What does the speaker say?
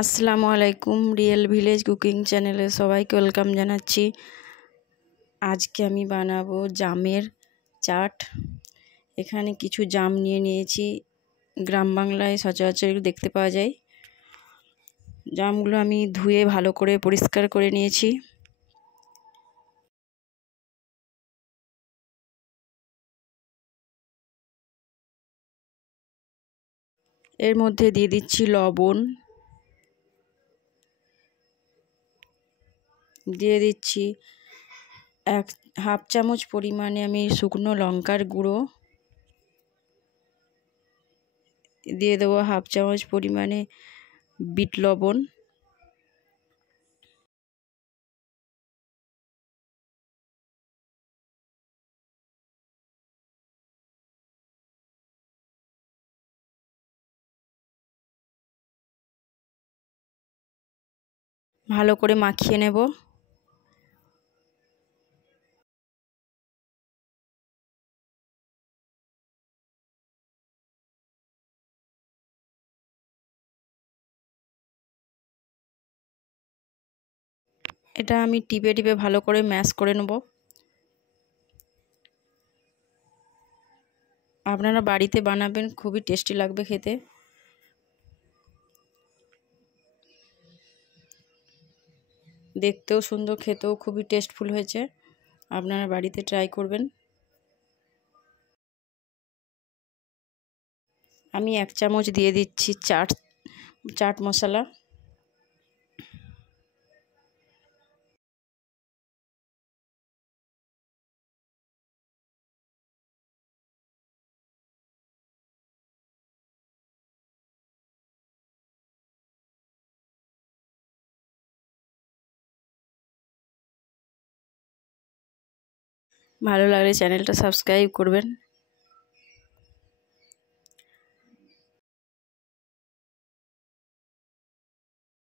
আসসালামু আলাইকুম। Real village cooking চ্যানেলে সবাইকে ওয়েলকাম জানাচ্ছি। আজকে আমি বানাবো জামের চাট। এখানে কিছু জাম নিয়ে নিয়েছি, গ্রাম বাংলায় সচরাচর দেখতে পাওয়া যায়। জামগুলো আমি ধুয়ে ভালো করে পরিষ্কার করে নিয়েছি। এর মধ্যে দিয়ে দিচ্ছি লবণ, দিয়ে দিচ্ছি হাফ চামচ পরিমাণে আমি শুকনো লঙ্কার গুঁড়ো, দিয়ে দেবো হাফ চামচ পরিমাণে বিট লবণ, ভালো করে মাখিয়ে নেব। এটা আমি টিপে টিপে ভালো করে ম্যাশ করে নেব। আপনারা বাড়িতে বানাবেন, খুবই টেস্টি লাগবে খেতে। দেখতেও সুন্দর, খেতেও খুবই টেস্টফুল হয়েছে। আপনারা বাড়িতে ট্রাই করবেন। আমি 1 চামচ দিয়ে দিচ্ছি চাট মশলা। ভালো লাগলে চ্যানেলটা সাবস্ক্রাইব করবেন।